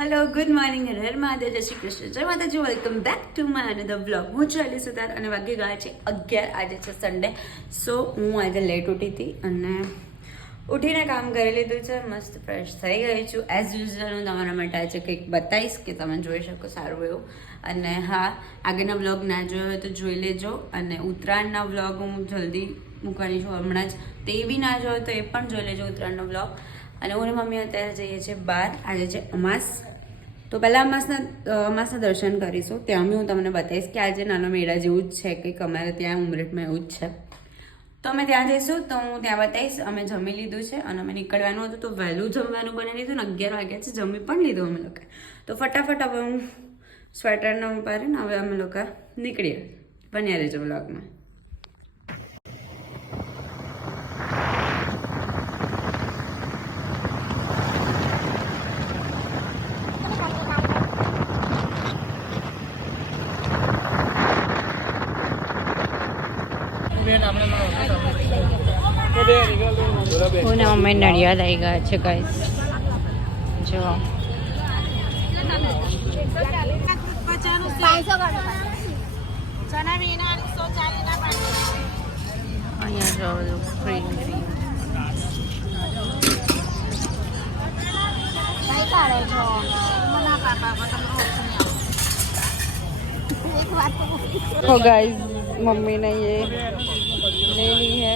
Hello good morning હર મહાદેવ જય શ્રી કૃષ્ણ જય માતાજી welcome back to my another vlog હું છું અલી સુતાર અને વાગી ગયા છે 11 આજે છે સન્ડે સો હું આજે લેટ ઉઠી હતી અને ઉઠીને કામ કરી લીધું છે મસ્ત ફ્રેશ થઈ ગઈ છું એઝ યુઝ્યુઅલ હું તમારા માટે આજે કંઈક બતાવીશ કે તમે જોઈ શકો સારું એવું અને હા આગળના વ્લોગ ના જોયો હોય તો જોઈ લેજો અને ઉત્તરાયણના વ્લોગ હું જલ્દી મૂકવાની છું હમણાં જ તે બી ના જોયો તો એ પણ જોઈ લેજો ઉત્તરાયણનો વ્લોગ અને હું મમ્મી અત્યારે જઈએ છીએ બહાર આજે છે અમાસ તો પહેલાં અમાસના દર્શન કરીશું ત્યાં બી હું તમને બતાવીશ કે આજે નાનો મેળા જેવું જ છે કંઈક અમારે ત્યાં ઉમરેઠમાં એવું જ છે તો અમે ત્યાં જઈશું તો હું ત્યાં બતાવીશ અમે જમી લીધું છે અને અમે નીકળવાનું હતું તો વહેલું જમવાનું બનાવી લીધું ને 11 વાગ્યા છે જમી પણ લીધું અમે લોકો તો ફટાફટ હવે હું સ્વેટરના ઉપાડીને હવે અમે લોકો નીકળીએ બન્યા રહેજો વ્લોગમાં હું અમે નડિયાદ આવી ગયા છે ગાઈસ જો અહીંયા જો બધું ગ્રીનરી तो गाइस मम्मी ने ये ले ली है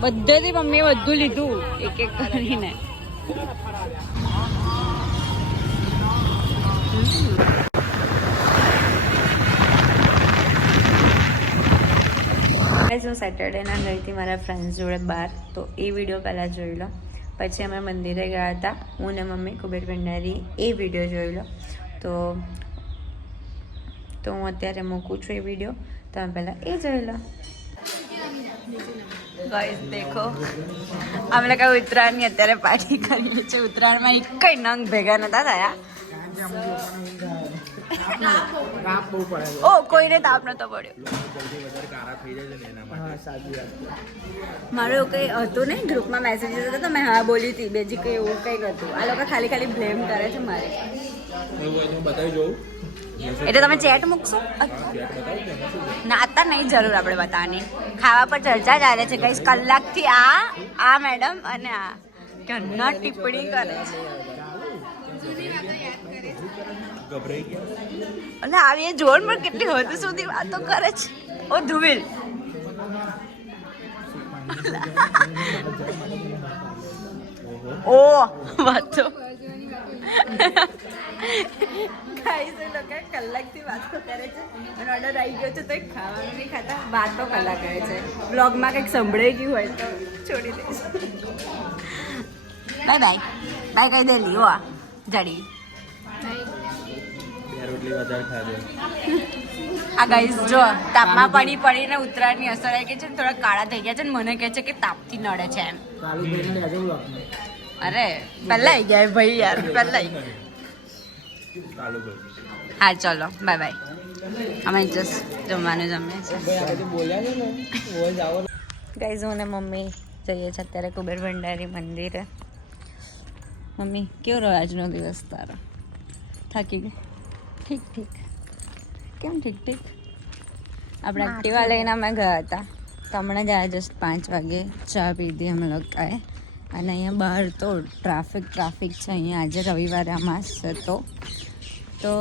બધેથી મમ્મીએ બધું લીધું એક એક કરીને હું સેટરડેના ગઈ હતી મારા ફ્રેન્ડ્સ જોડે બહાર તો એ વિડીયો પહેલાં જોઈ લો પછી અમે મંદિરે ગયા હતા હું ને મમ્મી કુબેર ભંડારી એ વિડીયો જોઈ લો તો હું અત્યારે મૂકું છું એ વિડીયો તમે પહેલાં એ જોઈ લો ગાઈસ દેખો અમે લોકો ઉત્તરાયણની અત્યારે પાર્ટી કરી છે ઉત્તરાયણમાં એક કઈ નંગ ભેગા નતા થયા ઓ કોઈને તાપ નતો પડ્યો મારું એવું કંઈ હતું નહીં ગ્રુપમાં મેસેજીસ હતા તો મેં હા બોલી હતી બીજી કંઈ એવું કંઈક હતું આ લોકો ખાલી બ્લેમ કરે છે મારે એટલે તમે ચેટ મૂકશો ના અત્યારે નહીં જરૂર આપણે બતાવવાની ખાવા પર ચર્ચા ચાલે છે કઈ કલાકથી આ મેડમ અને આ ઘરના ટિપ્પણી કરે છે અને આવી જોર પર કેટલી હદ સુધી વાતો કરે છે ઓ ધુવિલ ઓ વાતો કલાકથી વાતો કરે છે અને ઓર્ડર આવી ગયો છે તો ખાવાનું નહીં ખાતા વાતો કલાક કરે છે બ્લોગમાં કંઈક સંભળાઈ ગયું હોય તો છોડી દઈશ બાય કહી દે લી જડી આ ગાઈસ જો તાપમાં પડીને ઉત્તરાયણની અસર આવી ગઈ છે થોડા કાળા થઈ ગયા છે ને મને કહે છે કે તાપથી નડે છે એમ અરે પહેલા આવી ગયા ભાઈ યાર પહેલા હા ચલો બાય બાય અમે જસ્ટ જમવાનું જમીએ છીએ ગાઈઝ હું ને મમ્મી જઈએ છીએ અત્યારે કુબેર ભંડારી મંદિરે મમ્મી કેવો રહ્યો આજનો દિવસ તારો થાકી ગઈ ઠીક કેમ ઠીક આપણે એક્ટિવા લઈને અમે ગયા હતા તો હમણાં જ આ જસ્ટ 5 વાગે ચા પીધી અમે લોકોએ અને અહીંયા બહાર તો ટ્રાફિક છે અહીંયા આજે રવિવારે અમાસ છે તો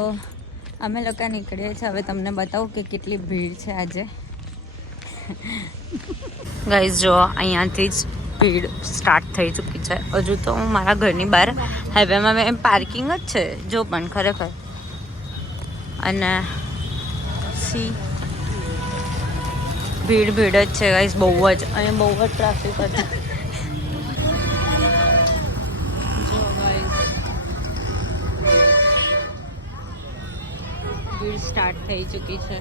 અમે લોકો નીકળીએ છીએ હવે તમને બતાવું કે કેટલી ભીડ છે આજે ગાઈઝ જો અહીંયાથી જ ભીડ સ્ટાર્ટ થઈ ચૂકી છે હજુ તો હું મારા ઘરની બહાર હાઈવેમાં મેં પાર્કિંગ જ છે જો પણ ખરેખર અને ભીડ જ છે ગાઈઝ બહુ જ અહીંયા બહુ જ ટ્રાફિક હતું ભીડ સ્ટાર્ટ થઈ ચૂકી છે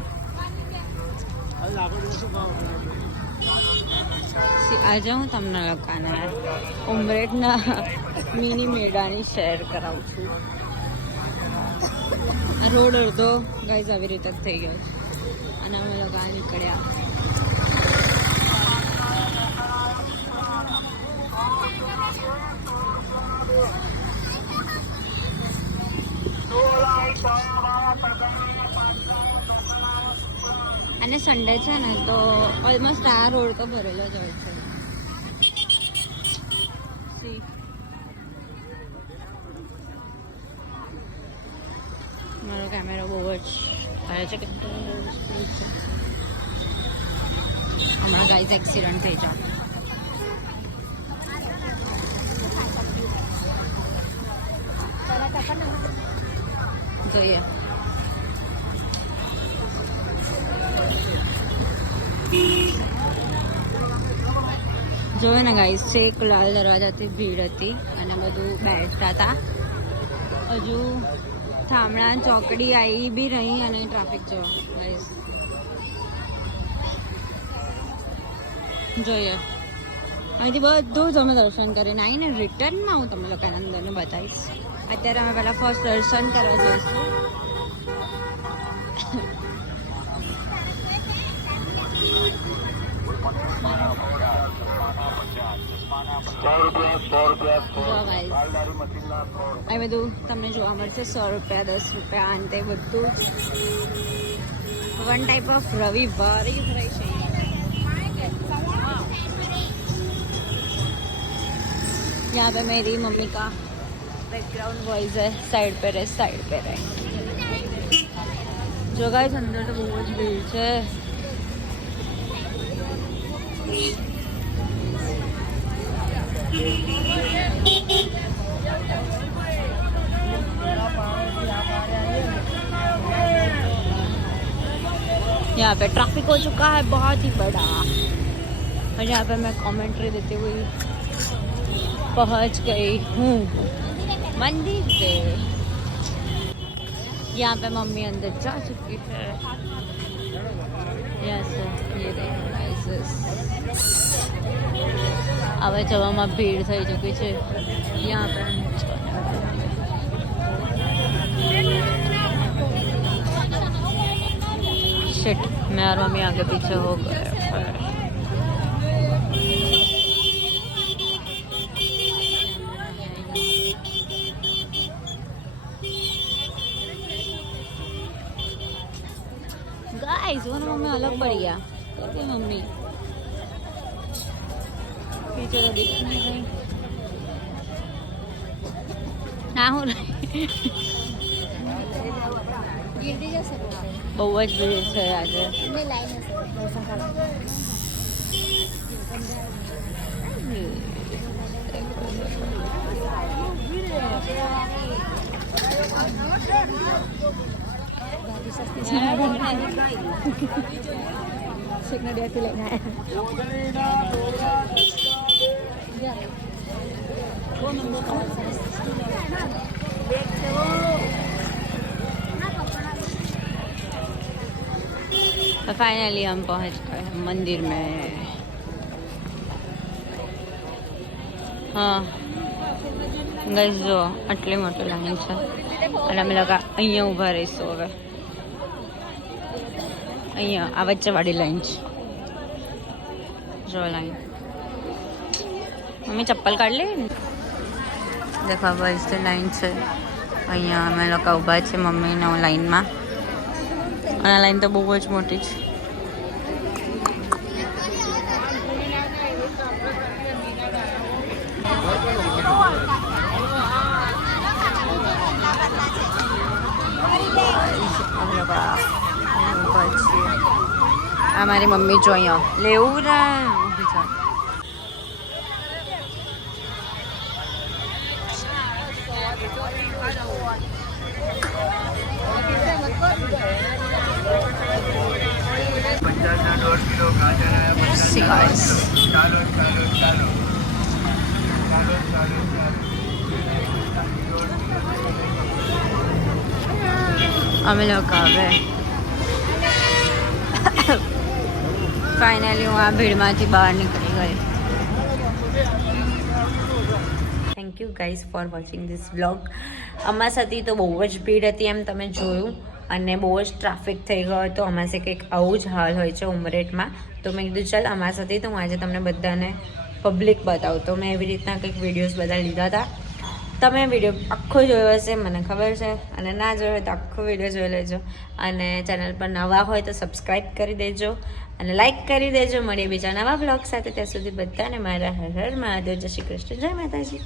આજે હું તમને લોકોને ઉમરેઠના મિની મેળાની શેર કરાવું છું આ રોડ અડધો ગાઈઝ આવી રીતે થઈ ગયો અને અમે લોકો નીકળ્યા અને સન્ડે છે ને તો ઓલમોસ્ટ આ રોડ તો ભરેલો જ હોય છે. મારો કેમેરો બહુ જ ભારે છે કે હમણાં ગાઈઝ એક્સિડન્ટ થઈ જાય. જોઈએ જોયો ને ગાઈઝ, છેક લાલ દરવાજાથી ભીડ હતી અને બધું બેઠતા હતા. હજુ થામણા ચોકડી આવી બી રહી અને ટ્રાફિક જો ગાઈઝ જોઈએ. અહીંથી બધું જ અમે દર્શન કરીને આવીને રિટર્નમાં હું તમે લોકોને અંદરને બતાવીશ. અત્યારે અમે પહેલાં ફર્સ્ટ દર્શન કરવા જઈશું. આ બધું તમને જોવા મળશે. 100 રૂપિયા, 10 રૂપિયા અંતે બધું જ વન ટાઈપ ઓફ રવિવારી ભરાય છે. यहाँ पे मेरी मम्मी का बैकग्राउंड वॉइस है, साइड पे रहे, साइड पे रहे. जो गाइस अंदर तो बहुत भीड़ है. यहाँ पे ट्रैफिक हो चुका है बहुत ही बड़ा. और यहाँ पे मैं कमेंट्री देती हुई पहुंच गई हूँ मंदिर पे. यहाँ पे मम्मी अंदर जा चुकी है. यस ये હવે જવામાં ભીડ થઈ ચૂકી છે. यहाँ पे शिट मैं और मम्मी आगे पीछे हो गए. गाइस वो मम्मी अलग पड़ गया. कैसे मम्मी पीछे तो दिख नहीं रही. हाँ हो रही બહુ જ ભીડ છે આજે. तो फाइनली हम पहुंच गए मंदिर में. हाँ गाइस જો આટલી મોટી લાઈન છે અને અમે લોકો અહીંયા ઊભા રહીશું. હવે અહીંયા આ વચ્ચેવાળી લાઈન છે. જો લાઈન મમ્મી ચપ્પલ કાઢ લે. દેખો બસ લાઈન છે. અહીંયા અમે લોકો ઊભા છે મમ્મીનો લાઈનમાં. અને લાઈન તો બહુ જ મોટી છે. આ મારી મમ્મી જો અહીંયા લેવું ને ઊભી છે. See guys. અમે લોકો હવે ફાઇનલી હું આ ભીડમાંથી બહાર નીકળી ગઈ. Thank you guys for watching this vlog. અમાસાથી તો બહુ જ ભીડ હતી એમ તમે જોયું અને બહુ જ ટ્રાફિક થઈ ગયો હતો. અમાસે કંઈક આવું જ હાલ હોય છે ઉમરેઠમાં. તો મેં કીધું ચાલ અમાસાથી તો હું આજે તમને બધાને પબ્લિક બતાવું. તો મેં એવી રીતના કંઈક વિડીયોઝ બધા લીધા હતા તમે વિડીયો આખો જોયો હશે મને ખબર છે, અને ના જોયો હોય તો આખો વિડીયો જોઈ લેજો, અને ચેનલ પર નવા હોય તો સબસ્ક્રાઈબ કરી દેજો અને લાઈક કરી દેજો. મળીએ બીજા નવા બ્લોગ સાથે. ત્યાં સુધી બધાને મારા હર હર મહાદેવ, જય શ્રી કૃષ્ણ, જય માતાજી.